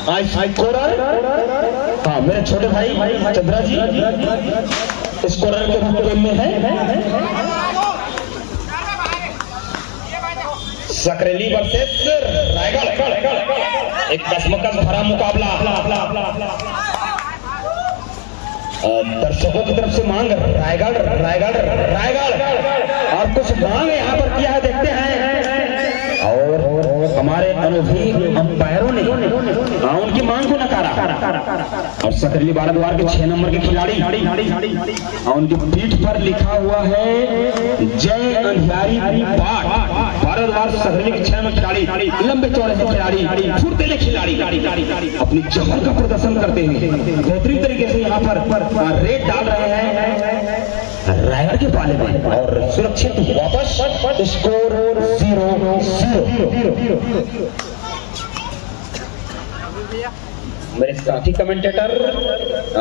Scorer, हाँ मेरे छोटे भाई चंद्रा जी स्कोरर के रूप में है। सकरेली वर्सेस रायगढ़, एक कसमकस भरा मुकाबला। दर्शकों की तरफ से मांग रायगढ़ रायगढ़ रायगढ़, और कुछ मांग यहाँ पर किया है, देखते हैं। और हमारे अनुभवी अंपायरों ने उनकी मांग को नकारा। और सकरेली बाराद्वार के 6 नंबर के खिलाड़ी, और उनकी पीठ पर लिखा हुआ है जय अंधियारी पाठ। बाराद्वार सकरेली के 6 नंबर खिलाड़ी, लंबे चौड़े से खिलाड़ी, फुर्तीले खिलाड़ी, अपनी जौहर का प्रदर्शन करते हुए बेहतरीन तरीके से यहाँ पर रेड डाल रहे हैं रायगढ़ के पाले में, और सुरक्षित वापस स्कोर 0-0। मेरे साथी कमेंटेटर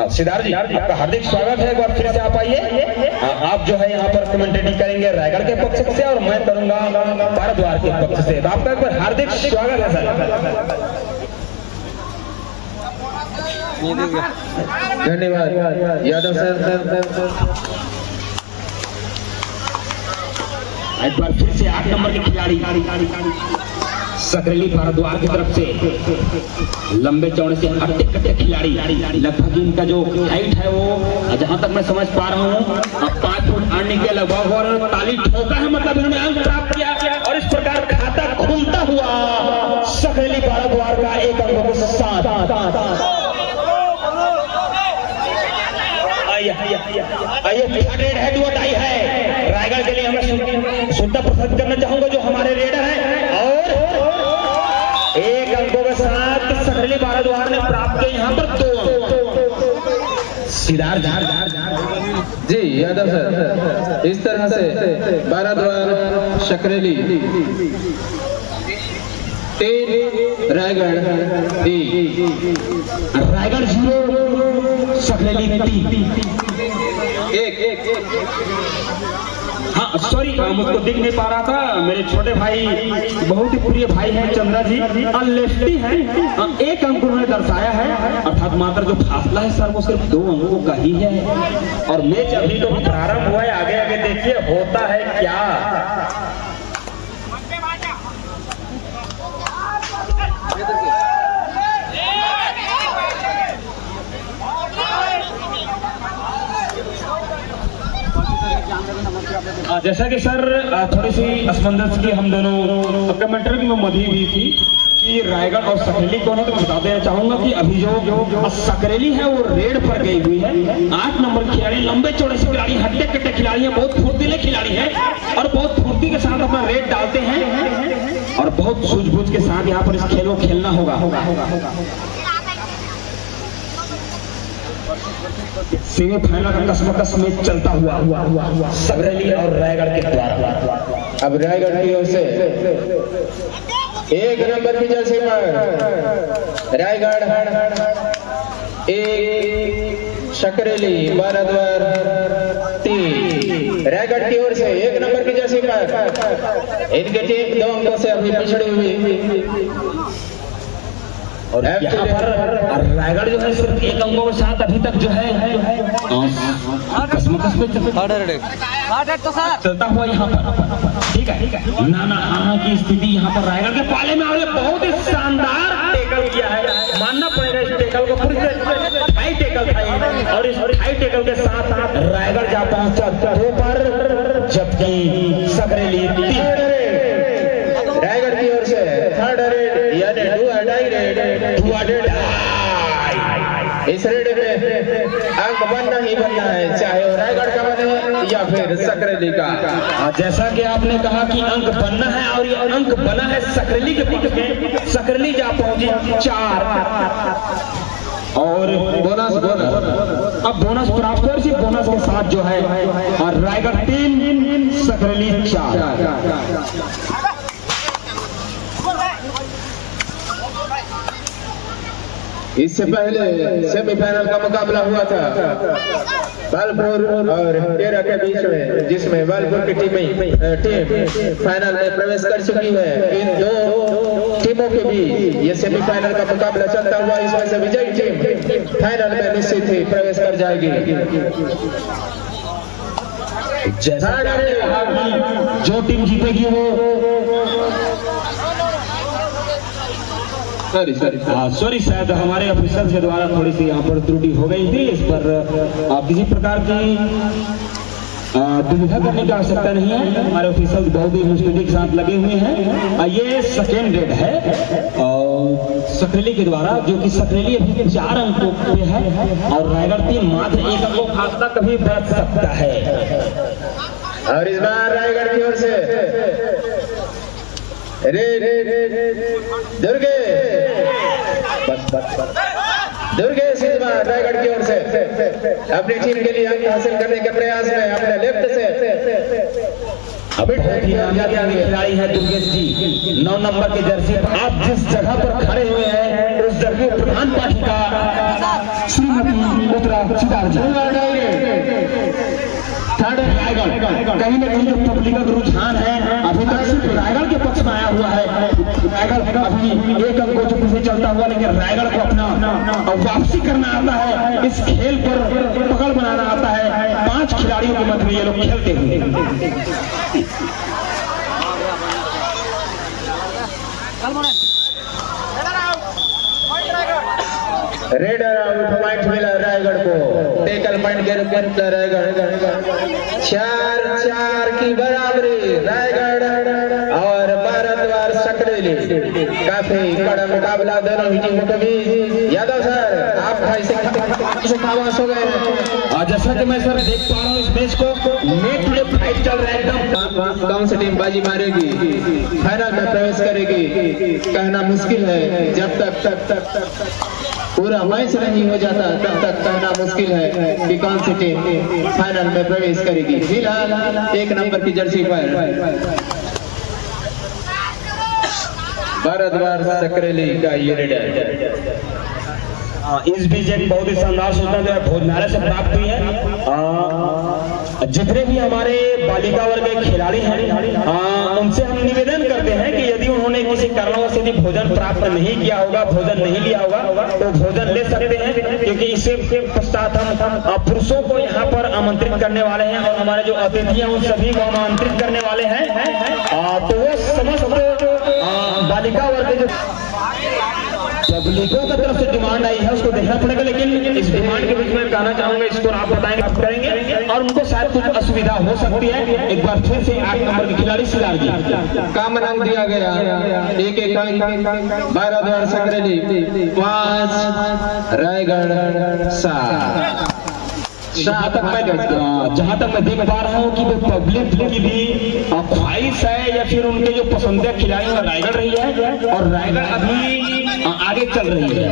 सिद्धार्थ जी, आपका हार्दिक स्वागत है। एक बार फिर से आप आइए। आप जो है यहाँ पर कमेंटेटिंग करेंगे रायगढ़ के पक्ष से, और मैं करूंगा बाराद्वार के पक्ष से। तो आपका एक बार हार्दिक स्वागत है सर। धन्यवाद यादव सर। एक बार फिर से 8 नंबर के खिलाड़ी सकरेली बाराद्वार की तरफ से लंबे चौड़े से हट्टे कट्टे खिलाड़ी, लगभग इनका जो हाइट है वो जहां तक मैं समझ पा रहा हूँ 5 फुट आने के लगभग, और ताली ठोका है, मतलब इन्होंने अंक प्राप्त किया। और इस प्रकार खाता खुलता हुआ सकरेली बाराद्वार का 1 अंकों के साथ। रेड है, डू और डाई है रायगढ़ के लिए। हमें शुद्ध प्रसाद करना चाहूंगा जो हमारे रेडर हैं, और 1 अंकों के साथ सकरेली बाराद्वार ने प्राप्त किए यहाँ पर 2 अंक। सिद्धार्थ जी यादव सर, इस तरह से बाराद्वार सकरेली 3, रायगढ़ 0, सकरेली 3। हाँ सॉरी, मुझको दिख नहीं पा रहा था। मेरे छोटे भाई, बहुत ही प्रिय भाई हैं चंद्रा जी, लेफ्टी हैं। 1 अंक उन्होंने दर्शाया है, अर्थात मात्र जो फासला है सर वो सिर्फ 2 अंकों का ही है। और मैच अभी तो प्रारंभ हुआ है, आगे आगे देखिए होता है क्या। जैसा कि सर थोड़ी सी असमंजस की हम दोनों कमेंटर की मधी हुई थी कि रायगढ़ और सकरेली कौन है, तो बता देना चाहूंगा कि अभी जो सकरेली है वो रेड पर गई हुई है। 8 नंबर खिलाड़ी, लंबे चौड़े से खिलाड़ी, हट्टे कट्टे खिलाड़ी है, बहुत फुर्तीले खिलाड़ी है, और बहुत फुर्ती के साथ अपना रेड डालते हैं, और बहुत सूझबूझ के साथ यहाँ पर इस खेल को खेलना होगा। सेमीफाइनल का कसमकस में चलता हुआ सकरेली और रायगढ़ के द्वारा। अब रायगढ़ की ओर से 1 नंबर की जर्सी पर रायगढ़ 1, सकरेली बाराद्वार 3। रायगढ़ की ओर से 1 नंबर की जर्सी पर इनकी टीम 2 अंकों से अभी पिछड़ी हुई, और यहाँ पर रायगढ़ जो है सिर्फ 1 अंकों के साथ अभी तक जो है कसमकस में चलता हुआ यहाँ पर। ठीक है, नाना हाहा की स्थिति यहाँ पर रायगढ़ के पाले में। और बहुत ही शानदार टेकल किया है, मानना पड़ेगा इस टेकल को। पूरी हाई टेकल था, और इस हाई टेकल के साथ रायगढ़ जा पहुंचा 2 पर, जबकि सकरेली 3। रायगढ़ की ओर से 3rd रेड, यानी डू और डाई रेड। इस रेड में अंक बनना ही बनना है, चाहे वो रायगढ़ का बने या फिर सकरेली का। जैसा कि आपने कहा कि अंक बनना है, और ये अंक बना है सकरेली के पक्ष में। सकरेली जा पहुंची 4, और बोनस अब बोनस प्राप्त कर, इसी बोनस के साथ जो है और रायगढ़ 3, सकरेली 4। इससे पहले सेमीफाइनल का मुकाबला हुआ था बालपुर और टेरा के बीच में, जिसमें बालपुर की टीम फाइनल में प्रवेश कर चुकी है। इन 2 टीमों टीमों के भी ये सेमीफाइनल का मुकाबला चलता हुआ, इसमें से विजयी टीम फाइनल में निश्चित ही प्रवेश कर जाएगी। जैसा जो टीम जीतेगी वो सॉरी शायद हमारे ऑफिसर के द्वारा थोड़ी सी यहाँ पर त्रुटि हो गई थी। इस पर किसी प्रकार की दुविधा करने की आवश्यकता नहीं है। हमारे ऑफिसर्स बहुत ही मुस्तैदी के साथ लगे हुए हैं। ये सेकेंड रेड है और सकरेली के द्वारा, जो कि सकरेली अभी 4 अंकों पे है और रायगढ़ टीम मात्र 1 अंकों फासला कभी बढ़ सकता है। और इस बार रायगढ़ की ओर से दुर्गेश इस बार रायगढ़ की ओर से अपनी टीम के लिए अंक हासिल करने के प्रयास में अपने लेफ्ट से अभी खिलाड़ी है दुर्गेश जी, 9 नंबर की जर्सी। आप जिस जगह पर खड़े हुए हैं उस जगह प्रधान पाठिका श्रीमती उत्तरा सिदार जी। कहीं न कहीं जो पब्लिक का रुझान है अभी तक सिर्फ रायगढ़ के पक्ष में आया हुआ है। रायगढ़ अभी 1 अंकों से पीछे चलता हुआ, लेकिन रायगढ़ को अपना वापसी करना आता है, इस खेल पर पकड़ बनाना आता है। 5 खिलाड़ियों के मध्य में ये लोग खेलते हुए रेड पॉइंट मिला रायगढ़ को, टेकल पॉइंट के रूप में रायगढ़ 4-4 की बराबरी रायगढ़ और भारद्वाज सकरेली। काफी कड़ा मुकाबला दोनों ही टीमों के बीच। यादव सर, आप भाई से खामोश हो गए। जैसा कि मैं सर देख पा रहा हूँ इस मैच को नेट टू नेट फाइट चल रहा है एकदम। कौन सी टीम बाजी मारेगी, फाइनल में प्रवेश करेगी, कहना मुश्किल है। जब तक पूरा मैच नहीं हो जाता तब तक कहना मुश्किल है कि कौन सी टीम फाइनल में प्रवेश करेगी। फिलहाल 1 नंबर की जर्सी पर भारद्वाज सकरेली का यूनिट है। इस बीच एक बहुत ही शानदार सूचना जो है भोजनालय से प्राप्त हुई है। जितने भी हमारे बालिका वर्ग के खिलाड़ी हैं उनसे हम निवेदन करते हैं कि यदि उन्होंने किसी कारणवश यदि भोजन प्राप्त नहीं किया होगा, भोजन नहीं लिया होगा, तो भोजन ले सकते हैं, क्योंकि इससे पश्चात हम पुरुषों को यहाँ पर आमंत्रित करने वाले हैं और हमारे जो अतिथि हैं उन सभी को हम आमंत्रित करने वाले हैं। तो वो समस्त बालिका वर्ग जो पब्लिकों की तरफ से डिमांड आई है उसको देखना पड़ेगा, लेकिन इस डिमांड के बीच में कहना चाहूंगा इसको आप बताएंगे, आप करेंगे और उनको शायद कुछ असुविधा हो सकती है। एक बार फिर से 8 नंबर के खिलाड़ी सिदार जी काम नाम दिया गया 1-1 भारद्वाज सकरेली 5 रायगढ़ 7। जहाँ तक मैं देख पा रहा हूँ कि वो पब्लिक की भी ख्वाहिश है या फिर उनके जो पसंदीदा खिलाड़ी है रायगढ़ रही है और रायगढ़ अभी आगे चल रही है।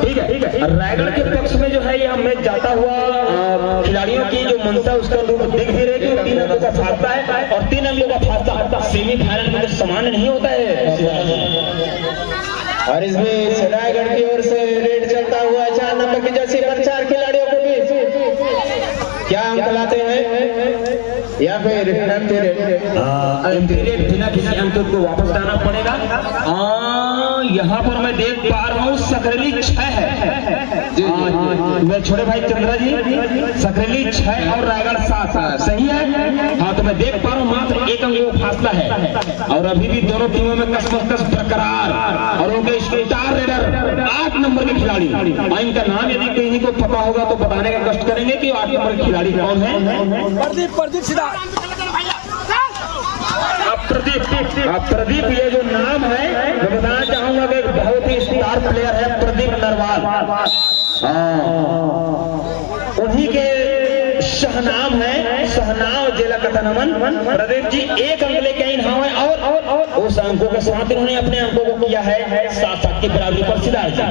ठीक है, रायगढ़ के पक्ष में जो है यह मैच जाता हुआ खिलाड़ियों की जो मंशा उसका रूप दिख भी रही है। 3 अंकों का फासला है और 3 अंकों का फासला सेमीफाइनल में तो समान नहीं होता है। और इस बीच रायगढ़ की ओर से रेड चलता हुआ 4 नंबर की जर्सी पर 4 खिलाड़ियों के बीच क्या अंक लाते हैं या फिर बिना किसी अंक को वापस लाना पड़ेगा। यहाँ पर मैं देख पा रहा हूँ सकरेली 6 है। मैं छोटे भाई चंद्रा जी, सकरेली 6 और रायगढ़ 7 सही है। हाँ, तो मैं देख पा रहा हूँ मात्र 1 अंक फासला है और अभी भी दोनों टीमों में कसमस बरकरार। और उनके स्टार रेडर 8 नंबर के खिलाड़ी, इनका नाम यदि किसी को पता होगा तो बताने का कष्ट करेंगे कि 8 नंबर के खिलाड़ी कौन है। प्रदीप सिदार। प्रदीप ये जो नाम है मैं बताना चाहूंगा कि एक बहुत ही स्टार प्लेयर है प्रदीप नरवाल। उन्हीं के शहनाम है, सहनाव जिला कथा नमन। प्रदीप जी 1 अंक लेके इन है और उस अंकों के साथ इन्होंने अपने अंकों को किया है 7 की बराबरी पर सिदार जी।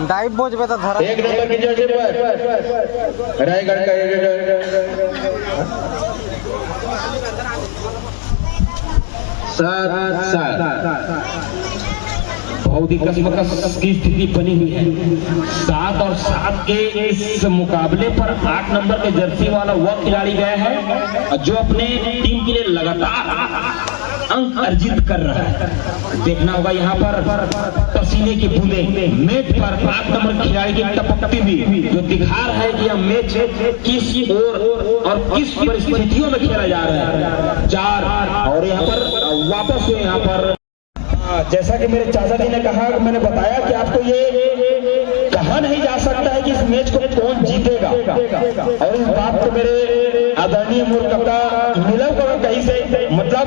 डाइव बोझ में तो धरा 1 नंबर की जर्सी पर रायगढ़ का बहुत ही कसमकस की स्थिति बनी हुई है। 7 और 7 के इस मुकाबले पर 8 नंबर के जर्सी वाला वह खिलाड़ी गया है जो अपने टीम के लिए लगातार अंक अर्जित कर रहा है। देखना होगा यहाँ पर पसीने की बूंदें मैच पर 8 नंबर खिलाड़ी की टपकती हुई, जो दिखा रहा है कि यह मैच किस ओर और किस परिस्थितियों में खेला जा रहा है। 4 और यहाँ पर वापस हुए यहाँ पर। जैसा कि मेरे चाचा जी ने कहा, मैंने बताया कि आपको ये कहा नहीं जा सकता है कि इस मैच को कौन जीतेगा, और इस बात को मेरे आदरणीय मूर्खता मिलव को कहीं से मतलब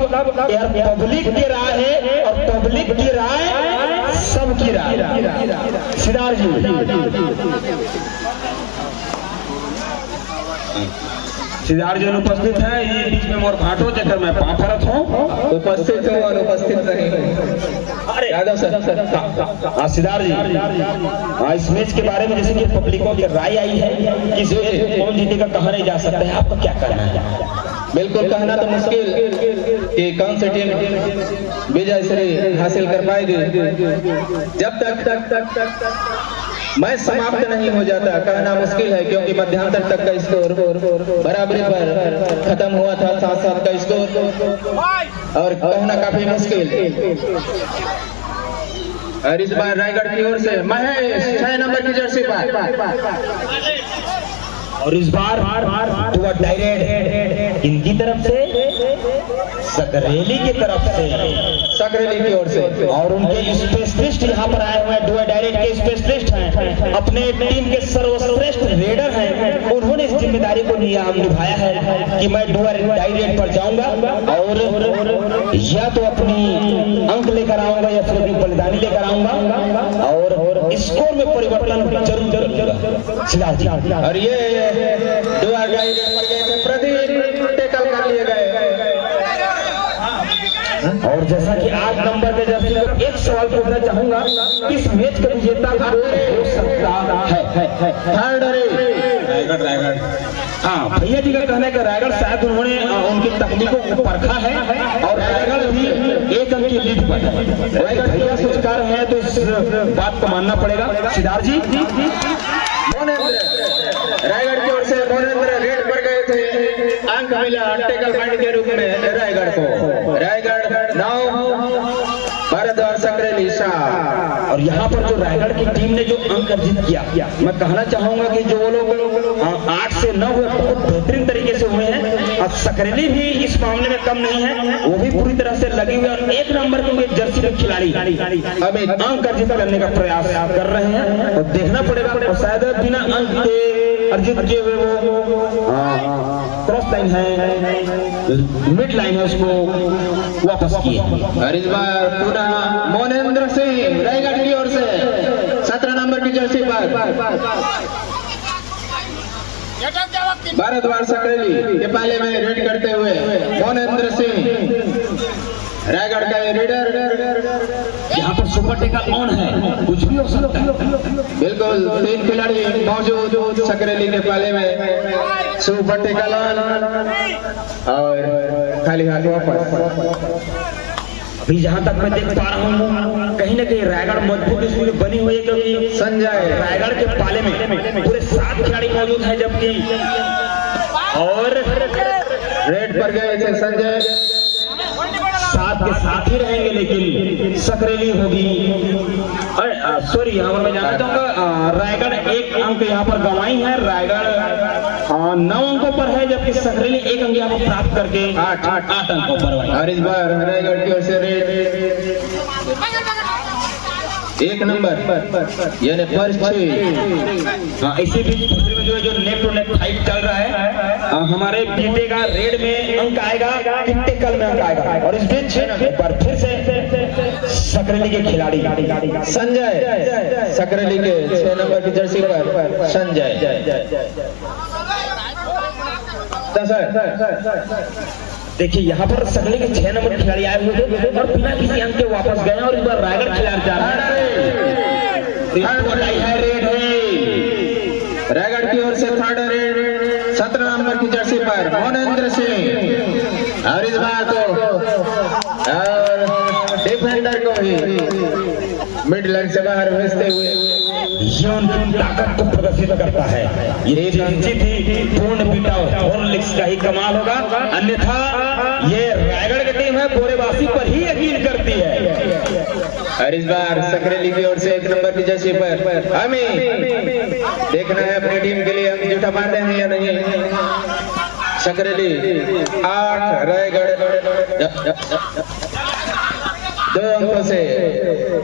यार पब्लिक की राय है और पब्लिक की राय सबकी राय। सिद्धार्थ जी अनुपस्थित है, ये बीच में मोर भाटो जकर मैं पाफरत हूँ, उपस्थित हूँ अनुपस्थित नहीं हूँ। अरे यादव सर। हाँ सिद्धार्थ जी, हाँ इस मैच के बारे में जैसे कि पब्लिकों की राय आई है कि इस मैच को कौन जीतेगा कहा नहीं जा सकता है, आपका क्या कहना है? बिल्कुल कहना तो मुश्किल कि कौन सी टीम विजय श्री हासिल कर पाएगी। जब तक मैच समाप्त नहीं हो जाता कहना मुश्किल है, क्योंकि मध्यांतर तक का स्कोर बराबरी पर खत्म हुआ था, 7-7 का स्कोर, और कहना काफी मुश्किल। और इस बार रायगढ़ की ओर से महेश 6 नंबर की जर्सी पर, और इस बार डायरेक्ट इनकी तरफ से सकरेली की तरफ से, सकरेली की ओर से, और उनके स्पेशलिस्ट यहाँ पर आए हुए हैं, डुआ डायरेक्ट के स्पेशलिस्ट हैं, अपने टीम के सर्वश्रेष्ठ रेडर हैं। उन्होंने इस जिम्मेदारी को निभाया है कि मैं डुआ डायरेक्ट पर जाऊंगा और या तो अपनी अंक लेकर आऊंगा या फिर अपनी बलिदानी लेकर आऊंगा और स्कोर में परिवर्तन जरूर सिद्धार्थ जी। और ये डुआ डायरेक्ट पर गए थे, प्रदीप टेकल कर लिए गए। और जैसा कि 8 नंबर के जर्सी को एक सवाल पूछना चाहूंगा, इस मैच का विजेता हो सकता है? थर्ड रायगढ़। हाँ भैया जी का कहना है कि रायगढ़ शायद उन्होंने उनकी तकनीकों को परखा है और रायगढ़ भी 1 अंक की लीड पर है। रायगढ़ भैया सोचकार है तो इस बात को मानना पड़ेगा। सिद्धार्थ जी, रायगढ़ की ओर से मोनेंद्र रेड पर गए थे, अंक मिला टेकल पॉइंट के रूप में रायगढ़ को। रायगढ़ 9, भारद्वाज सकरेली 7। और यहाँ पर जो रायगढ़ की टीम ने जो अंक अर्जित किया, मैं कहना चाहूंगा कि जो वो लोग 8 से 9 हुए बहुत बेहतरीन तरीके से हुए हैं, और सकरेली भी इस मामले में कम नहीं है, वो भी पूरी तरह से लगे हुए और 1 नंबर के जर्सी के खिलाड़ी अभी अंक अर्जित करने का प्रयास कर रहे हैं। तो देखना पड़ेगा, और शायद बिना अंक के अर्जित किए हुए वो क्रॉस लाइन है, मिड लाइन है, उसको वापस किए। और इस बार पुनः मोनेंद्र सिंह रायगढ़ की ओर से 17 नंबर की जर्सी पर, भारद्वाज सकरेली के पहले में रेड करते हुए मोनेंद्र सिंह रायगढ़ का रेडर। यहाँ पर सुपर टेकल ऑन है, कुछ भी हो सकता है। बिल्कुल 3 खिलाड़ी मौजूद सकरेली के पाले में, सुपर टेकल ऑन और खाली हाथ वापस। अभी जहाँ तक मैं देख पा रहा हूँ कहीं ना कहीं रायगढ़ मजबूत इसलिए बनी हुई है क्योंकि संजय रायगढ़ के पाले में पूरे 7 खिलाड़ी मौजूद हैं, जबकि और रेड पर गए थे संजय, 7 के साथ ही रहेंगे, लेकिन सकरेली होगी। सॉरी, यहाँ पर मैं जानना चाहूंगा रायगढ़ 1 अंक यहाँ पर गंवाई है, रायगढ़ 9 अंकों पर है, जबकि सकरेली 1 अंक यहाँ पर प्राप्त करके 8 अंकों पर है। और इस बार रायगढ़ की ओर से रेड 1 नंबर यानी पर 6। इसी बीच दूसरे में जो नेक टू नेक फाइट चल रहा है, हमारे जीतेगा रेड में अंक आएगा कि टेकल में अंक आएगा। और इस बीच एक बार फिर से सकरेली के खिलाड़ी संजय, सकरेली के 6 नंबर की जर्सी पर संजय। देखिए यहाँ पर सकरेली के 6 नंबर खिलाड़ी आए हुए थे और बिना किसी अंक के वापस गए, और इस बार रायगढ़ खिलाड़ी जा रहा है। रेड है रायगढ़ की ओर से थर्ड रेड 17 नंबर की जर्सी पर मोनेंद्र सिंह। और इस बार तो डिफेंडर रेडर को ही मिड लाइन से बाहर भेजते हुए ये उनकी ताकत को प्रदर्शित करता है। ये जीत ही पूर्ण बीटा हॉर्लिक्स का ही कमाल होगा, अन्यथा ये रायगढ़ की टीम है बोरेवासी पर ही यकीन करती है। और इस बार सकरेली की ओर से 1 नंबर की जर्सी पर हमें देखना है अपनी टीम के लिए हम जूठा बांधे हैं या नहीं। सकरेली 8, रायगढ़ 2 अंकों से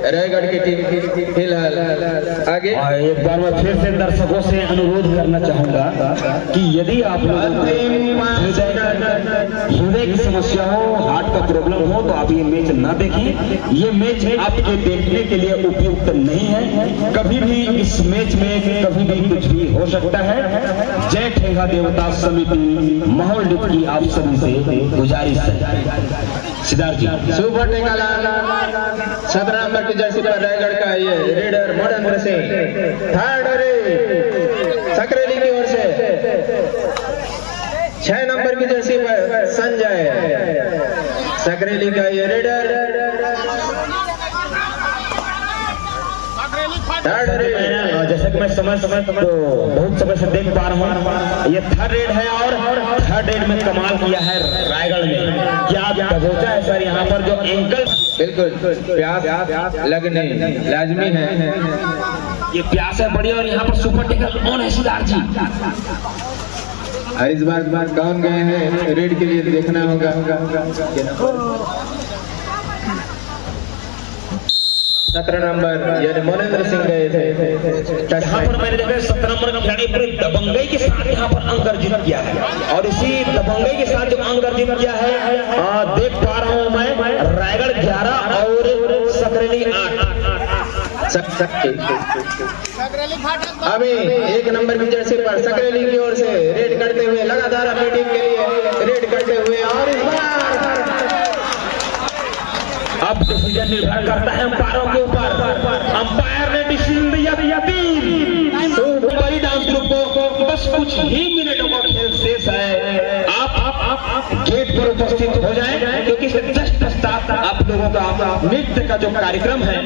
रायगढ़ की टीम फिलहाल आगे। एक बार मैं फिर से दर्शकों से अनुरोध करना चाहूंगा कि यदि आप लोग हृदय की समस्या हो, हार्ट का प्रॉब्लम हो, तो आप ये मैच ना देखें। ये मैच आपके देखने के लिए उपयुक्त नहीं है। कभी भी इस मैच में कभी भी कुछ भी हो सकता है। जय ठेंगा देवता समिति माहौल की आप सभी से गुजारिश है। सिद्धार्थ जी सुपर टेकाला 17 नंबर की जर्सी पर रायगढ़ का ये रेडर मॉडर्न से 3rd रेड सकरेली की ओर से 6 नंबर की जर्सी पर संजय सकरेली का ये रेडर 3rd रेड। जैसे कि मैं समझ तो बहुत समय से देख पा रहा हूँ, ये 3rd रेड है और 3rd रेड में कमाल किया है रायगढ़ में। क्या दबोचा है सर यहाँ पर जो एंकल, बिल्कुल प्यास लगने लाजमी है। ये प्यास है बड़ी और यहाँ पर सुपर टेकल कौन है सिद्धार्थ जी? और इस बार कौन गए हैं रेड के लिए देखना होगा। 17 नंबर यानी मनेंद्र सिंह गए थे। यहाँ पर मैंने देखा 17 नंबर का खिलाड़ी पूरी दबंगई के साथ यहाँ पर अंक अर्जित किया है और इसी दबंगई के साथ जो अंक अर्जित किया है देख पा रहा हूँ मैं। रायगढ़ 11 और सकरेली 8। अभी 1 नंबर की जर्सी पर सकरेली की ओर से रेड करते हुए लगातार अपनी टीम के लिए रेड करते हुए और इस बार अब डिसीजन निर्भर करता है अंपायरों के ऊपर। अंपायर ने डिसीजन दिया 3 बड़ी डांस ग्रुप को बस कुछ ही मिनटों का खेल शेष है। आप गेट पर उपस्थित हो जाएं क्योंकि इससे जस्ट पश्चात आप लोगों का नृत्य का जो कार्यक्रम है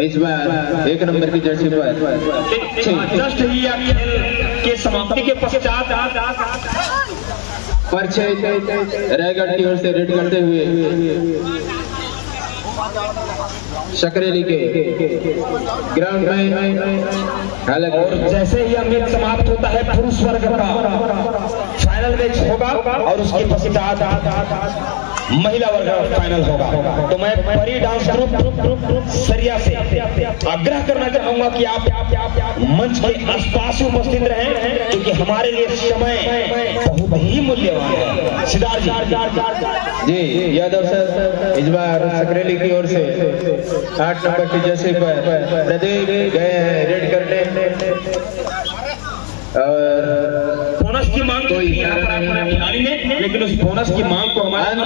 इस बार 1 नंबर की जर्सी पर जस्ट ही खेल के समाप्ति के पश्चात पर्चे रायगढ़ की ओर से रेड करते हुए सकरेली के ग्राउंड में। हालांकि और जैसे ही मैच समाप्त होता है पुरुष वर्ग का फाइनल मैच होगा और उसके पश्चात महिला वर्ग का फाइनल होगा। तो मैं परी डांस ग्रुप सरिया से आग्रह करना चाहूंगा कि आप मंच के आसपास उपस्थित रहें क्योंकि हमारे लिए समय बहुत ही मूल्यवान है। सिद्धार्थ जी यादव सर इस बार सकरेली की ओर से 8 नंबर की जर्सी पर प्रदीप गए हैं रेड करने और बोनस की मांग तो यहाँ पर आपने खिलाड़ी ने, लेकिन उस बोनस की मांग को हमारे ने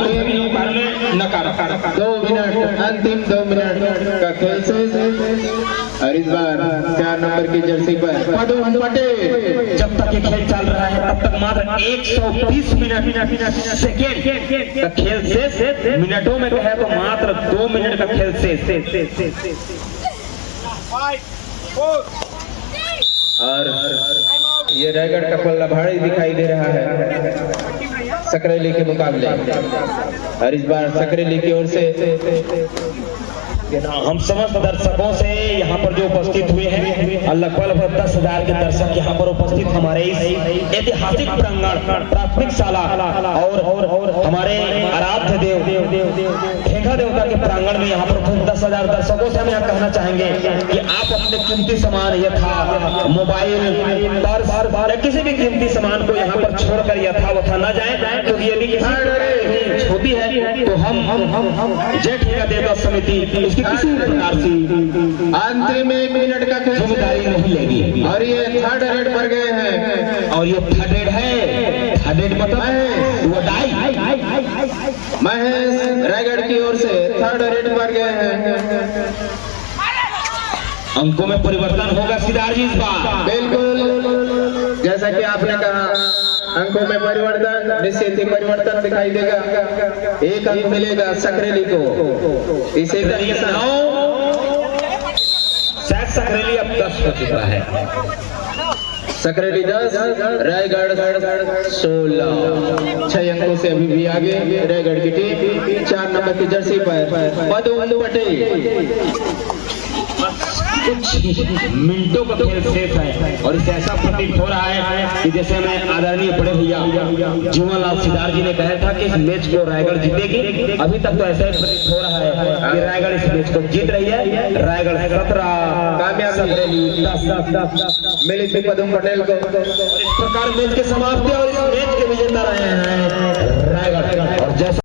नकारा। 2 मिनट अंतिम 2 मिनट का खेल से और इस बार 4 नंबर की जर्सी पर पदम पटेल। जब तक ये खेल चल रहा है तब तक मात्र 120 मिनट सेकेंड का खेल शेष। मिनटों में कहे तो मात्र 2 मिनट का खेल शेष। और ये रायगढ़ का पल्ला भारी दिखाई दे रहा है सकरेली के मुकाबले और इस बार सकरेली की ओर से हम समस्त दर्शकों से यहाँ पर जो उपस्थित हुए हैं लगभग 10,000 के दर्शक यहाँ पर उपस्थित हमारे इस ऐतिहासिक प्रांगण प्राथमिक शाला और हमारे आराध्य देव ठेंगा देवता के प्रांगण में यहाँ पर 10,000 दर्शकों से हम यहाँ कहना चाहेंगे कि आप अपने कीमती सामान यथा मोबाइल पर्स किसी भी कीमती सामान को यहाँ पर छोड़कर यथावथा न जाए क्योंकि यदि किसी छोटी है तो हम जय ठेंगा देवता समिति इसकी किसी प्रकार से अंतिम 1 मिनट का खेल जिम्मेदारी नहीं लेगी। और ये 3rd रेड पर गए हैं और ये 3rd रेड है। 3rd रेड मतलब वो महेश रायगढ़ की ओर से 3rd रेड पर गए हैं। अंकों में परिवर्तन होगा सिद्धार्थ जी इस बार। बिल्कुल जैसा कि आपने कहा अंकों में परिवर्तन, निश्चित ही परिवर्तन दिखाई देगा। एक अंक मिलेगा सकरेली को। इसे के शायद सकरेली अब 10 हो चुका है। सकरेली 10, रायगढ़ 16। 6 अंकों से अभी भी आगे रायगढ़ की टीम। 4 नंबर की जर्सी पर मधु पटेल। कुछ मिनटों का खेल शेष है और इसे ऐसा प्रतीत हो रहा है कि जैसे हमें आदरणीय बड़े भैया जीवनलाल सिदार जी ने कहा था कि इस मैच को रायगढ़ जीतेगी। अभी तक तो ऐसा ही प्रतीत हो रहा है कि रायगढ़ इस मैच को जीत रही है। रायगढ़ 17, कामयाब सकरेली 10 मिली थी मधु पटेल को। इस प्रकार मैच की समाप्ति और इस मैच के विजेता रहे हैं रायगढ़। और जैसा